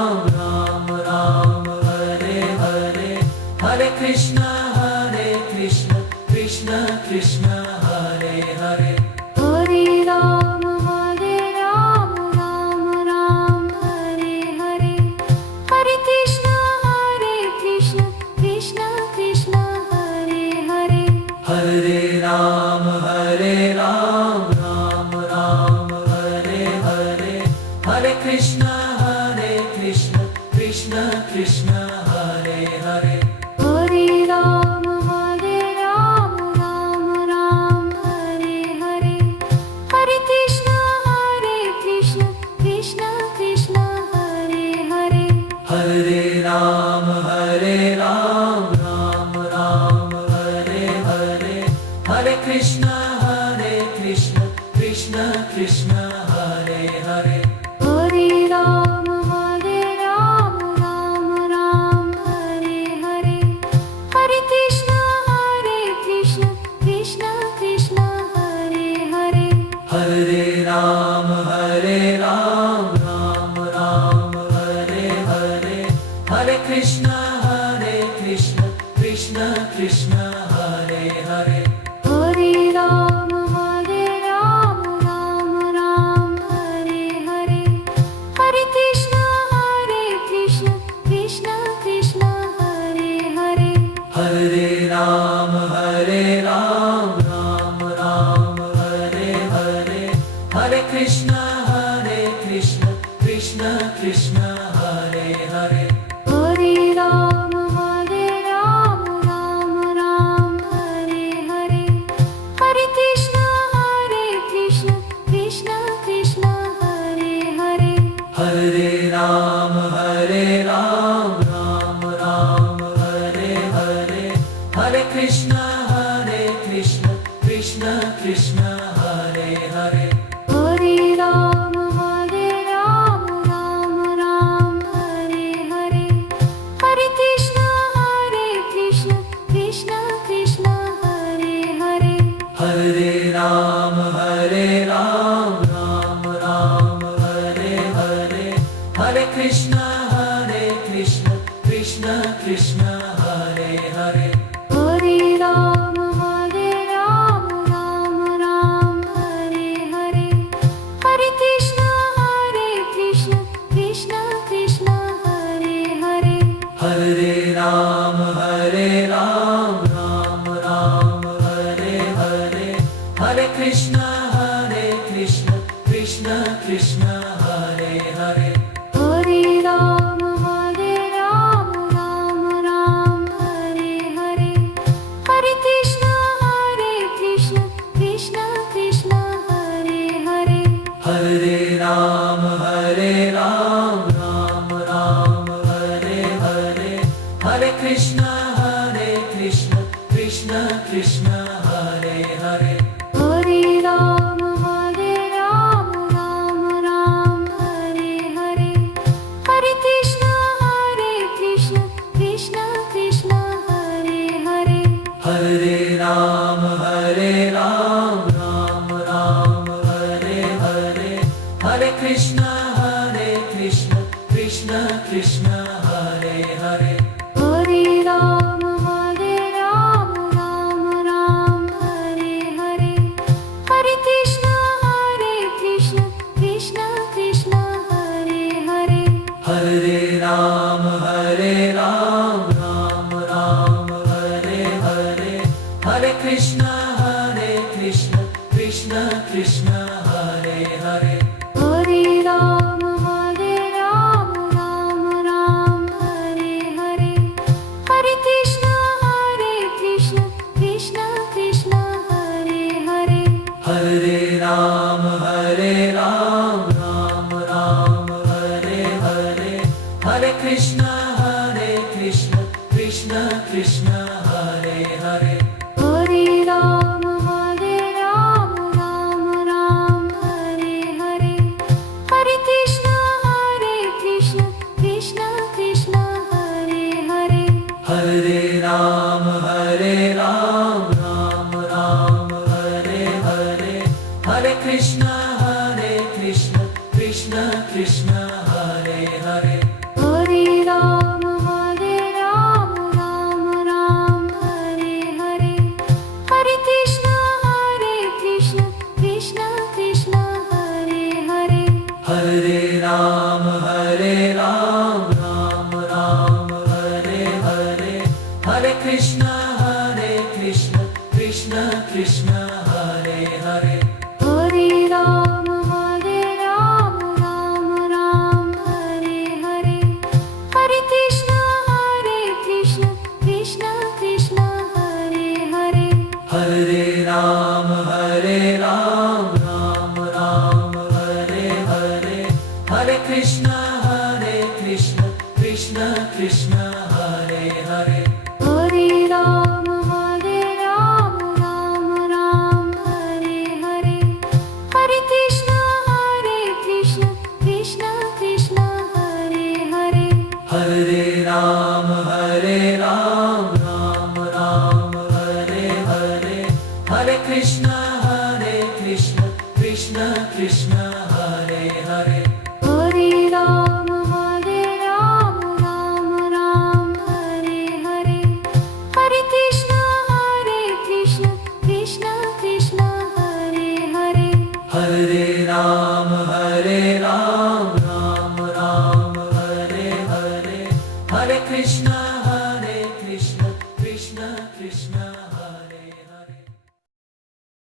Ram, Ram Ram, Hare Hare, Hare Krishna, Krishna Krishna, Hare Hare. Hare Ram, Ram Ram, Hare Hare, Hare Krishna, Krishna Krishna, Hare Hare. Hare Ram, Ram Ram, Hare Hare, Hare Krishna, Krishna Krishna, Hare Hare. Hare Ram, Ram Hare Hare, Hare Krishna, Krishna Krishna, Hare Hare. Hare Ram, Ram Ram, Hare Hare, Hare Krishna, Krishna Krishna, Hare Hare. Hare Ram, Ram Hare Hare, Hare Krishna, Krishna Krishna, Hare Hare. Hare Ram, Ram Ram, Hare Hare, Hare Krishna, Krishna Krishna, Hare Hare. Hare Ram, Ram Hare Hare, Hare Krishna, Krishna Krishna, Hare Hare. Hare Ram, Ram Ram, Hare Hare, Hare Krishna, Krishna Krishna, Hare Hare. Hare Ram, Ram Hare Hare, Hare Krishna, Krishna Krishna, Hare Hare. Hare Ram, Ram Ram, Hare Hare, Hare Krishna, Krishna Krishna, Hare Hare. Hare Ram, Ram Hare Hare, Hare Krishna, Krishna Krishna, Hare Hare. Hare Ram, Ram Ram, Hare Hare, Hare Krishna, Krishna Krishna, Hare Hare. Hare Ram, Ram Hare Hare, Hare Krishna, Krishna Krishna, Hare Hare. Hare Ram, Ram Ram, Hare Hare, Hare Krishna, Krishna Krishna, Hare Hare. Hare Ram, Ram Hare Hare, Hare Krishna, Krishna Krishna, Hare Hare. Hare Ram, Ram Ram, Hare Hare, Hare Krishna, Krishna Krishna, Hare Hare. Hare Ram, Ram Hare Hare, Hare Krishna, Krishna Krishna, Hare Hare. Hare Ram, Ram Ram, Hare Hare, Hare Krishna, Krishna Krishna, Hare Hare. Hare Ram, Ram Hare Hare, Hare Krishna, Krishna Krishna, Hare Hare. Hare Ram, Ram Ram, Hare Hare, Hare Krishna, Krishna Krishna, Hare Hare. Hare Ram, Ram Hare Hare, Hare Krishna, Krishna Krishna, Hare Hare. Hare Ram, Ram Ram, Hare Hare, Hare Krishna, Krishna Krishna, Hare Hare. Hare Ram, Ram Hare Hare, Hare Krishna, Krishna Krishna, Hare Hare. Hare Ram, Ram Ram, Hare Hare, Hare Krishna, Krishna Krishna, Hare Hare. Ram Ram Ram Hare Hare Hare Krishna Krishna Krishna Hare Hare Hare Ram Ram Ram Hare Hare Hare Krishna Krishna Krishna Hare Hare Hare Ram Ram Ram Hare Hare Hare Krishna